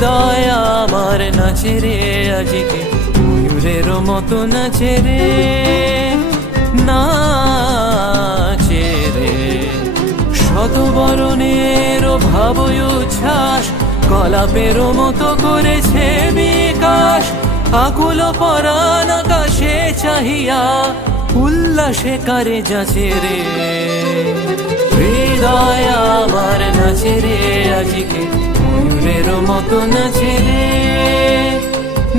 হৃদয় আমার নাচে রে আজকে, ময়ূরের মতো নাচে রে, নাচে রে। শতবরণের ভাবই উচ্ছ্বাস, কলাপের মতো করেছে বিকাশ। আকুল পরাণ আকাশে চাহিয়া, উল্লাসে কারে যাচে রে। হৃদয় আমার নাচে রে আজকে, ময়ূরের মতো নাচে রে,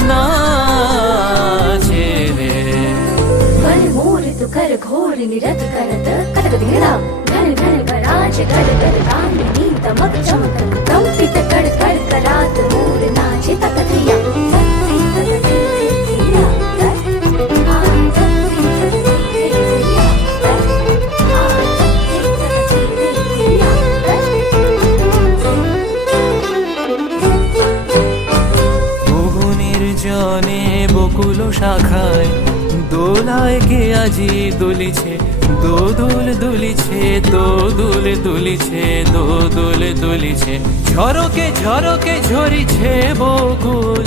नाचे रे। कर मोर तु कर घोर निरत करत कटक धीरा, घन घन कराज कर कर रांगनी तमक चमक कंपित कर कर करात मोर नाचे तकधिया। জনে বকুল শাখায় দোলায় কে আজি দুলিছে, দোদুল দুলিছে, দোদুল দুলিছে, দোদুল দুলিছে। ঝরকে ঝরকে ঝরিছে বকুল,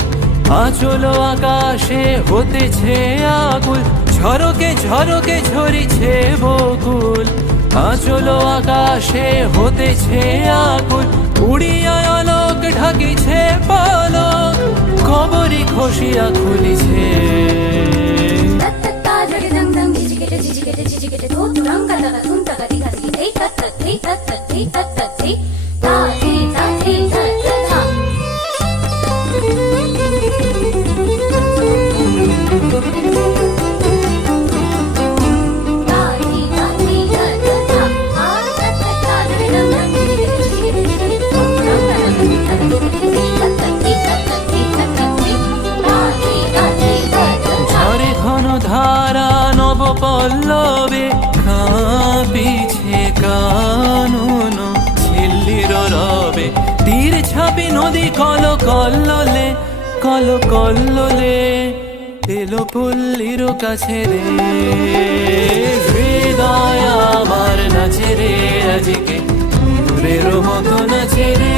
আঁচল আকাশে হতেছে আকুল। ঝরকে ঝরকে ঝরিছে বকুল, আঁচল আকাশে হতেছে আকুল। উড়িয়া আলোক ঢাকিছে পালক, খবরি খসিয়া খুলিছে। ধারা নব পল্লবে কাঁপিছে কানন ঝিল্লির রবে। তীর ছাপি নদী কল কল্লোলে, কল কল্লোলে এলো পল্লীর কাছে রে। হৃদয় আমার নাচে রে আজকে, ময়ূরের মতো নাচে রে।